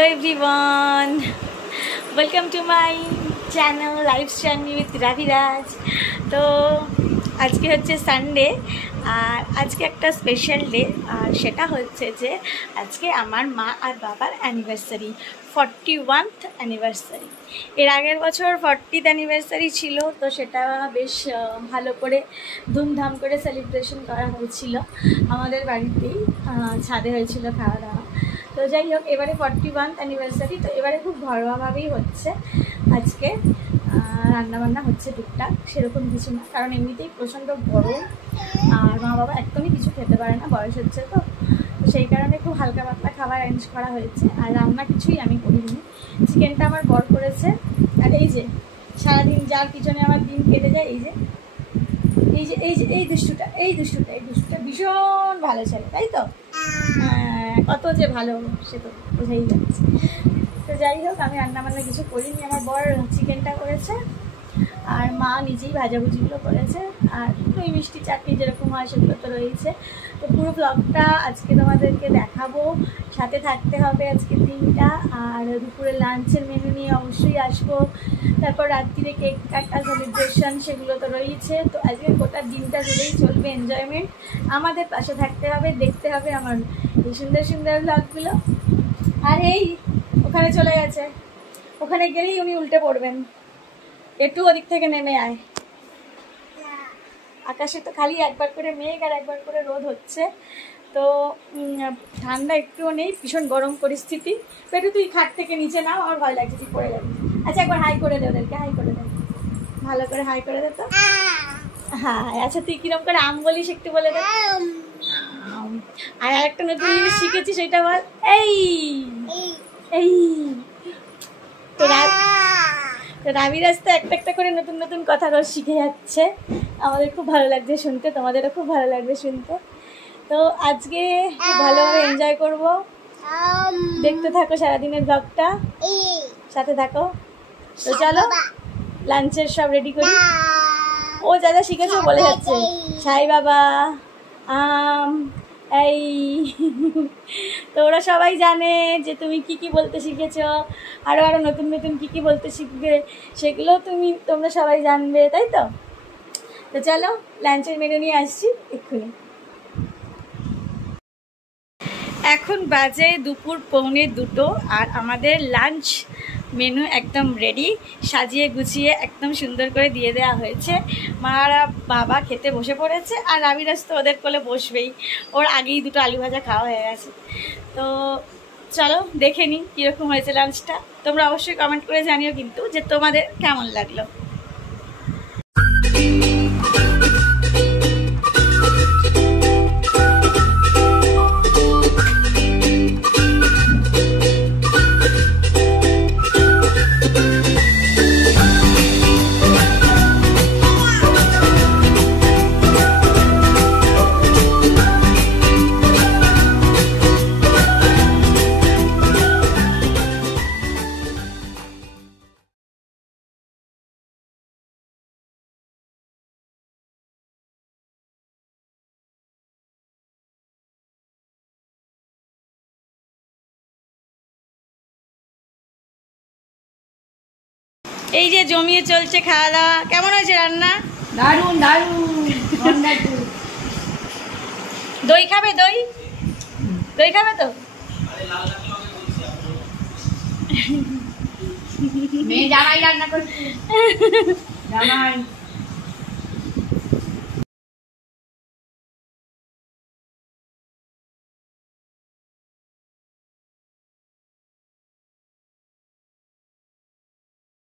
Hello everyone, welcome to my channel life journey with Raviraj. तो आज के होच्छे सानडे और आज के एक स्पेशल डे और सेटा होच्छे जे आज के आमार मा और बाबार एनिवर्सारि 41th एनिवर्सारि। एर आगेर बछर 40th एनिवर्सारि छिलो, तो सेटा बेश भालो करे धूमधाम करे सेलिब्रेशन करा हयेछिलो आमादेर बाड़ीतेई, छादे हयेछिलो खाওয়া दाওয়া। तो যাই হোক এবারে 41th অ্যানিভার্সারি, তো এবারে খুব ঘরোয়াভাবেই হচ্ছে। আজকে রান্নাবান্না হচ্ছে টুকটাক, সেরকম কিছু না, কারণ এমনিতেই প্রচণ্ড গরম আর মা বাবা একদমই কিছু খেতে পারে না, বয়স হচ্ছে তো সেই কারণে খুব হালকা পাতলা খাবার অ্যারেঞ্জ করা হয়েছে। আর রান্না কিছুই আমি করিনি, চিকেনটা আমার বর করেছে। আর এই যে সারাদিন যার পিছনে আমার দিন কেটে যায়, এই দুষ্টুটা ভীষণ ভালো ছেলে, তাই তো? কত যে ভালো সে তো বোঝাই যাচ্ছে। তো যাই হোক, আমি রান্নাবান্না কিছু করিনি, আমার বর চিকেনটা করেছে আর মা নিজেই ভাজাভুজিগুলো করেছে, আর দই মিষ্টি চাটনি যেরকম হয় সেগুলো তো রয়েছে। তো পুরো ব্লগটা আজকে তোমাদেরকে দেখাবো, সাথে থাকতে হবে আজকের দিনটা। আর দুপুরে লাঞ্চের মেনু নিয়ে অবশ্যই আসবো, তারপর রাত্রিরে কেক কাটা সেলিব্রেশন সেগুলো তো রয়েছে। তো আজকে গোটা দিনটা জুড়েই চলবে এনজয়মেন্ট। আমাদের পাশে থাকতে হবে, দেখতে হবে আমার এই সুন্দর সুন্দর ব্লগগুলো। আর এই ওখানে চলে গেছে, ওখানে গেলেই উনি উল্টে পড়বেন, একটু ওদিক থেকে নেমে আয়। আকাশে তো খালি একবার করে মেঘ আর একবার করে রোদ হচ্ছে, তো ঠান্ডা একটুও নেই, ভীষণ গরম পরিস্থিতি। পেটু তুই খাট থেকে নিচে নাও, আমার ভয় লাগছে তুই পড়ে যাবি। আচ্ছা একবার হাই করে দে ওদেরকে, হাই করে দে, ভালো করে হাই করে দে তো। হ্যাঁ আচ্ছা, তুই কিরম করে আম বলিস একটু বলে দে। আর একটা নতুন জিনিস শিখেছি, সেটা বল। এই এই তো রাবিরাজ তো একটা একটা করে নতুন নতুন কথা রোজ শিখে যাচ্ছে, আমাদের খুব ভালো লাগছে শুনতে, তোমাদেরও খুব ভালো লাগবে শুনতে। তো আজকে খুব ভালোভাবে এনজয় করব, দেখতে থাকো সারাদিনের ব্লগটা, সাথে থাকো। তো চলো লাঞ্চের সব রেডি করি। ও যা যা শিখেছো বলে যাচ্ছে, সাই বাবা আম এই। তো ওরা সবাই জানে যে তুমি কি কি বলতে শিখেছো, আরও নতুন নতুন কি কি বলতে শিখবে, সেগুলো তোমরা সবাই জানবে, তাই তো? তো চলো লাঞ্চের মেনু নিয়ে আসছি এক্ষুনি। এখন বাজে দুপুর 1:45 আর আমাদের লাঞ্চ মেনু একদম রেডি, সাজিয়ে গুছিয়ে একদম সুন্দর করে দিয়ে দেওয়া হয়েছে। মারা বাবা খেতে বসে পড়েছে, আর রাবিরাজ তো ওদের কোলে বসবেই, ওর আগেই 2টো আলু ভাজা খাওয়া হয়ে গেছে। তো চলো দেখে নিই কীরকম হয়েছে লাঞ্চটা। তোমরা অবশ্যই কমেন্ট করে জানিও কিন্তু যে তোমাদের কেমন লাগলো। এই যে জমিয়ে চলছে খাওয়া দাওয়া। কেমন হয়েছে রান্না? দারুণ দারুণ। দই খাবে? দই খাবে তো? মেয়ে জামাই রান্না করছে, জামাই